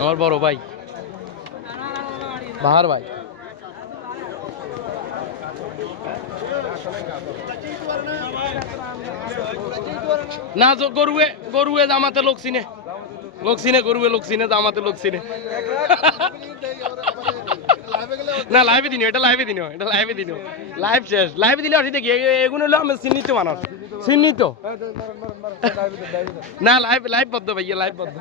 আমার বড় ভাই বাহার ভাই না গরুয়ে গরুয়ে জামাতে লোক চিনে গরুয়ে লোক চিনে জামাতে লোক চিনে না লাইভে দিন এটা লাইভে দিন এটা লাইভে দিন লাইভ শেষ লাইভে দিলে আসি দেখি এগুলো হলো আমি চিহ্নিত মানুষ চিহ্নিত না লাইভ লাইভ বদ্ধ ভাইয়া লাইভ বদ্ধ